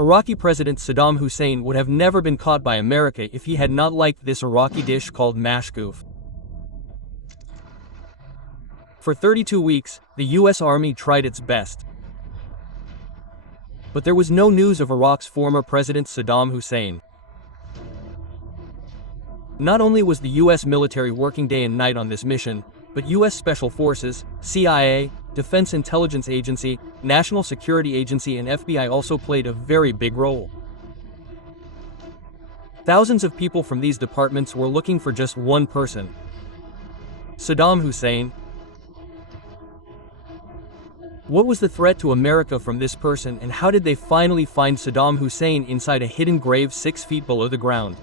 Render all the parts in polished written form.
Iraqi President Saddam Hussein would have never been caught by America if he had not liked this Iraqi dish called mashkouf. For 32 weeks, the US Army tried its best. But there was no news of Iraq's former President Saddam Hussein. Not only was the US military working day and night on this mission, but US Special Forces, CIA, Defense Intelligence Agency, National Security Agency and FBI also played a very big role. Thousands of people from these departments were looking for just one person: Saddam Hussein. What was the threat to America from this person, and how did they finally find Saddam Hussein inside a hidden grave 6 feet below the ground?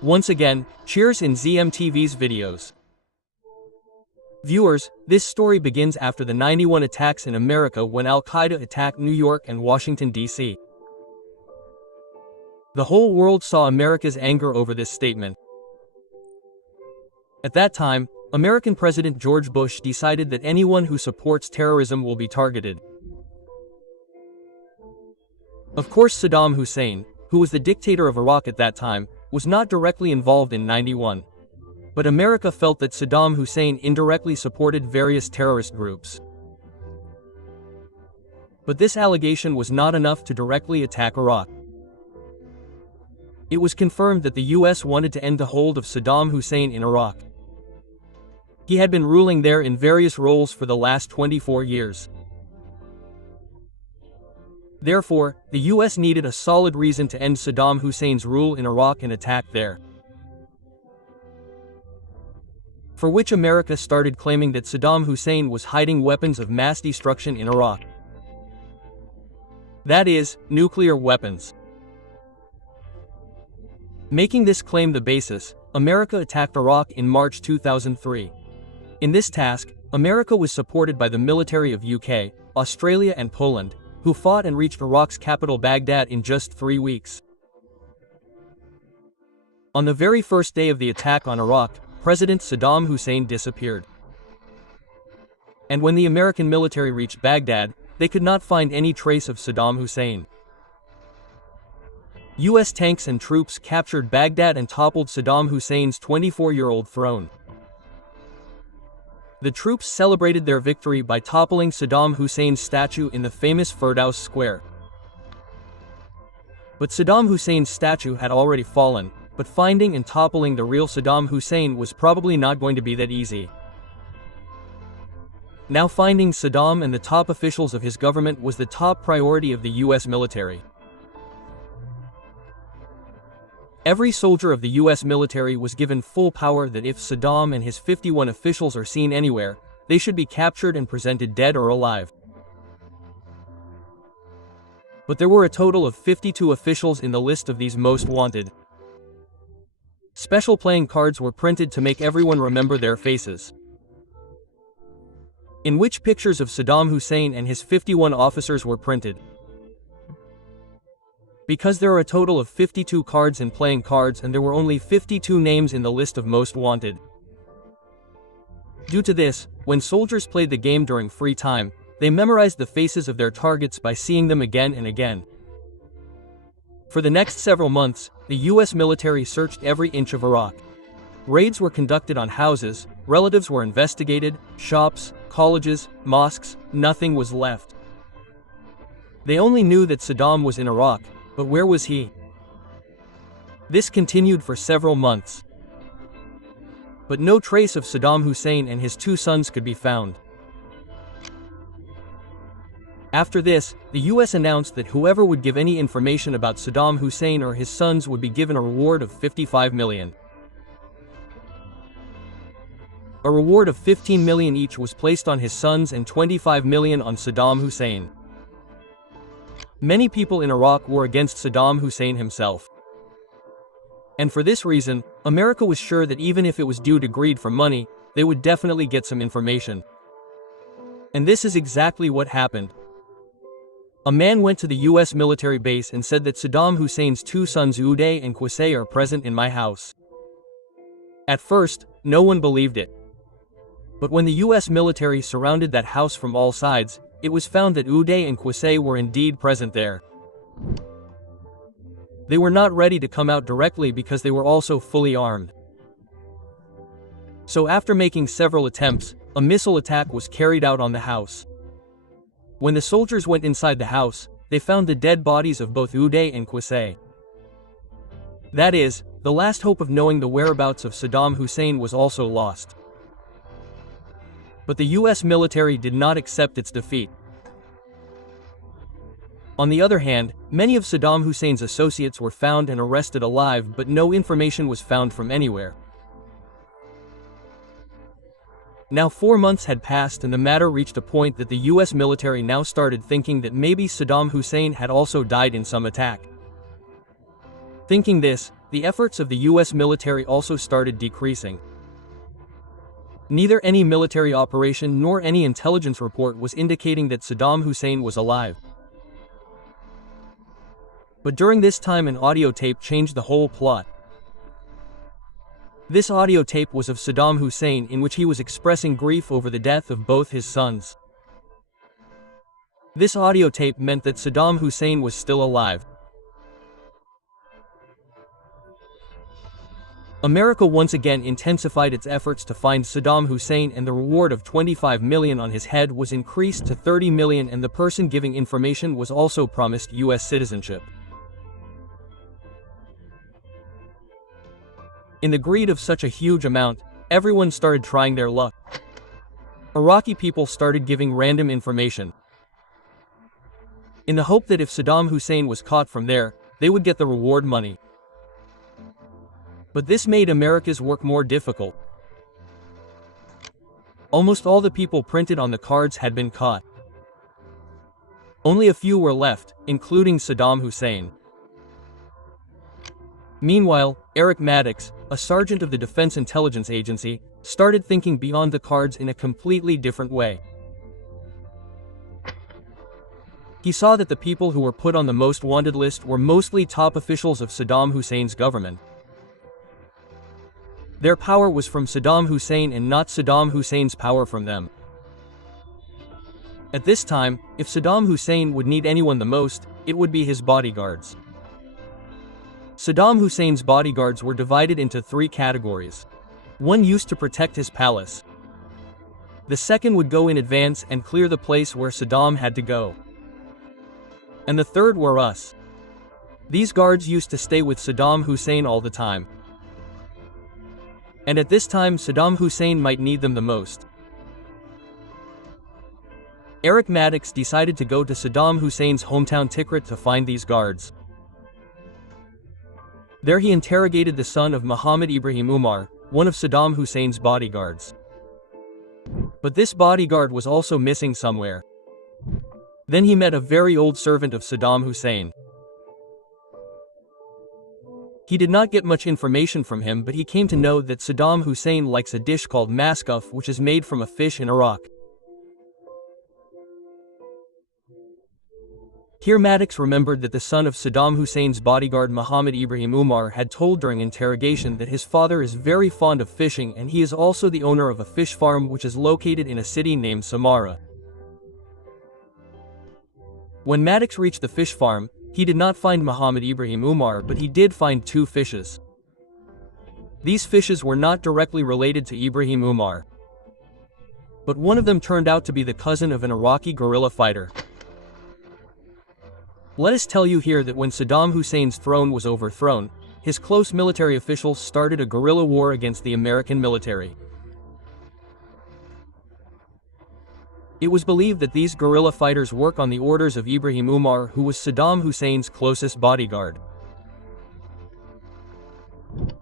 Once again, cheers in ZAM TV's videos. Viewers, this story begins after the 91 attacks in America when Al-Qaeda attacked New York and Washington, D.C. The whole world saw America's anger over this statement. At that time, American President George Bush decided that anyone who supports terrorism will be targeted. Of course, Saddam Hussein, who was the dictator of Iraq at that time, was not directly involved in 91. But America felt that Saddam Hussein indirectly supported various terrorist groups. But this allegation was not enough to directly attack Iraq. It was confirmed that the US wanted to end the hold of Saddam Hussein in Iraq. He had been ruling there in various roles for the last 24 years. Therefore, the US needed a solid reason to end Saddam Hussein's rule in Iraq and attack there. For which America started claiming that Saddam Hussein was hiding weapons of mass destruction in Iraq. That is, nuclear weapons. Making this claim the basis, America attacked Iraq in March 2003. In this task, America was supported by the military of UK, Australia and Poland, who fought and reached Iraq's capital Baghdad in just 3 weeks. On the very first day of the attack on Iraq, President Saddam Hussein disappeared. And when the American military reached Baghdad, they could not find any trace of Saddam Hussein. US tanks and troops captured Baghdad and toppled Saddam Hussein's 24-year-old throne. The troops celebrated their victory by toppling Saddam Hussein's statue in the famous Firdaus Square. But Saddam Hussein's statue had already fallen, but finding and toppling the real Saddam Hussein was probably not going to be that easy. Now finding Saddam and the top officials of his government was the top priority of the US military. Every soldier of the US military was given full power that if Saddam and his 51 officials are seen anywhere, they should be captured and presented dead or alive. But there were a total of 52 officials in the list of these most wanted. Special playing cards were printed to make everyone remember their faces, in which pictures of Saddam Hussein and his 51 officers were printed. Because there are a total of 52 cards in playing cards and there were only 52 names in the list of most wanted. Due to this, when soldiers played the game during free time, they memorized the faces of their targets by seeing them again and again. For the next several months, the US military searched every inch of Iraq. Raids were conducted on houses, relatives were investigated, shops, colleges, mosques, nothing was left. They only knew that Saddam was in Iraq, but where was he? This continued for several months. But no trace of Saddam Hussein and his 2 sons could be found. After this, the US announced that whoever would give any information about Saddam Hussein or his sons would be given a reward of $55 million. A reward of $15 million each was placed on his sons and $25 million on Saddam Hussein. Many people in Iraq were against Saddam Hussein himself. And for this reason, America was sure that even if it was due to greed for money, they would definitely get some information. And this is exactly what happened. A man went to the US military base and said that Saddam Hussein's 2 sons Uday and Qusay are present in my house. At first, no one believed it. But when the US military surrounded that house from all sides, it was found that Uday and Qusay were indeed present there. They were not ready to come out directly because they were also fully armed. So after making several attempts, a missile attack was carried out on the house. When the soldiers went inside the house, they found the dead bodies of both Uday and Qusay. That is, the last hope of knowing the whereabouts of Saddam Hussein was also lost. But the US military did not accept its defeat. On the other hand, many of Saddam Hussein's associates were found and arrested alive, but no information was found from anywhere. Now 4 months had passed and the matter reached a point that the US military now started thinking that maybe Saddam Hussein had also died in some attack. Thinking this, the efforts of the US military also started decreasing. Neither any military operation nor any intelligence report was indicating that Saddam Hussein was alive. But during this time an audio tape changed the whole plot. This audio tape was of Saddam Hussein in which he was expressing grief over the death of both his sons. This audio tape meant that Saddam Hussein was still alive. America once again intensified its efforts to find Saddam Hussein, and the reward of $25 million on his head was increased to $30 million, and the person giving information was also promised US citizenship. In the greed of such a huge amount, everyone started trying their luck. Iraqi people started giving random information, in the hope that if Saddam Hussein was caught from there, they would get the reward money. But this made America's work more difficult. Almost all the people printed on the cards had been caught. Only a few were left, including Saddam Hussein. Meanwhile, Eric Maddox, a sergeant of the Defense Intelligence Agency, started thinking beyond the cards in a completely different way. He saw that the people who were put on the most wanted list were mostly top officials of Saddam Hussein's government. Their power was from Saddam Hussein and not Saddam Hussein's power from them. At this time, if Saddam Hussein would need anyone the most, it would be his bodyguards. Saddam Hussein's bodyguards were divided into 3 categories. One used to protect his palace. The second would go in advance and clear the place where Saddam had to go. And the third were us. These guards used to stay with Saddam Hussein all the time. And at this time Saddam Hussein might need them the most. Eric Maddox decided to go to Saddam Hussein's hometown Tikrit to find these guards. There he interrogated the son of Muhammad Ibrahim Umar, one of Saddam Hussein's bodyguards. But this bodyguard was also missing somewhere. Then he met a very old servant of Saddam Hussein. He did not get much information from him, but he came to know that Saddam Hussein likes a dish called maskuf, which is made from a fish in Iraq. Here Maddox remembered that the son of Saddam Hussein's bodyguard Muhammad Ibrahim Umar had told during interrogation that his father is very fond of fishing, and he is also the owner of a fish farm which is located in a city named Samarra. When Maddox reached the fish farm, he did not find Muhammad Ibrahim Umar, but he did find 2 fishes. These fishes were not directly related to Ibrahim Umar, but one of them turned out to be the cousin of an Iraqi guerrilla fighter. Let us tell you here that when Saddam Hussein's throne was overthrown, his close military officials started a guerrilla war against the American military. It was believed that these guerrilla fighters work on the orders of Ibrahim Umar, who was Saddam Hussein's closest bodyguard.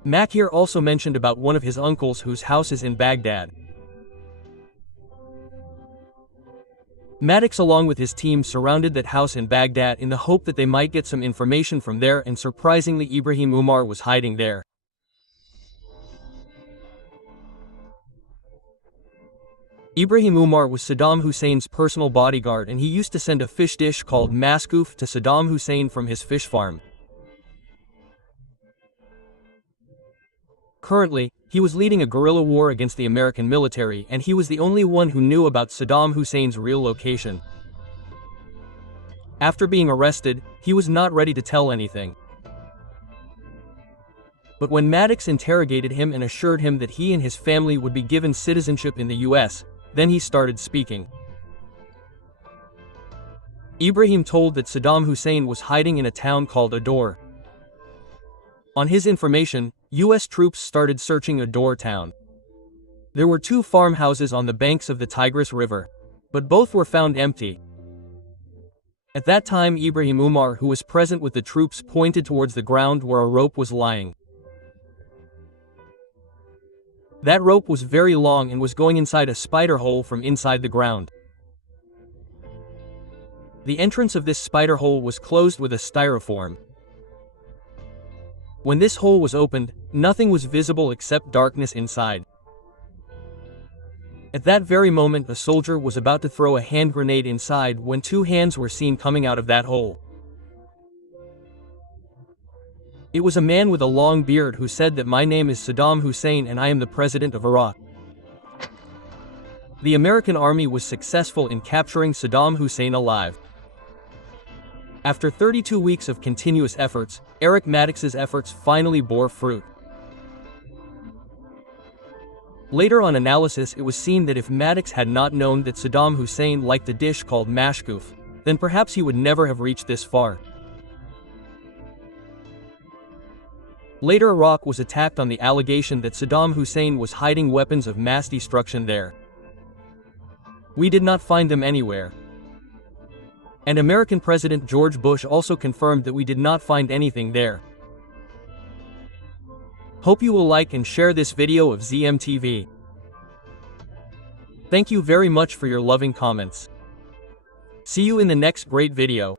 Mack here also mentioned about one of his uncles whose house is in Baghdad. Maddox along with his team surrounded that house in Baghdad in the hope that they might get some information from there, and surprisingly Ibrahim Umar was hiding there. Ibrahim Umar was Saddam Hussein's personal bodyguard, and he used to send a fish dish called maskuf to Saddam Hussein from his fish farm. Currently, he was leading a guerrilla war against the American military, and he was the only one who knew about Saddam Hussein's real location. After being arrested, he was not ready to tell anything. But when Maddox interrogated him and assured him that he and his family would be given citizenship in the US, then he started speaking. Ibrahim told that Saddam Hussein was hiding in a town called Ador. On his information, US troops started searching Ador town. There were 2 farmhouses on the banks of the Tigris River, but both were found empty. At that time, Ibrahim Umar, who was present with the troops, pointed towards the ground where a rope was lying. That rope was very long and was going inside a spider hole from inside the ground. The entrance of this spider hole was closed with a styrofoam. When this hole was opened, nothing was visible except darkness inside. At that very moment, a soldier was about to throw a hand grenade inside when 2 hands were seen coming out of that hole. It was a man with a long beard who said that my name is Saddam Hussein and I am the president of Iraq. The American army was successful in capturing Saddam Hussein alive. After 32 weeks of continuous efforts, Eric Maddox's efforts finally bore fruit. Later on analysis, it was seen that if Maddox had not known that Saddam Hussein liked a dish called mashkouf, then perhaps he would never have reached this far. Later, Iraq was attacked on the allegation that Saddam Hussein was hiding weapons of mass destruction there. We did not find them anywhere. And American President George Bush also confirmed that we did not find anything there. Hope you will like and share this video of ZAM TV. Thank you very much for your loving comments. See you in the next great video.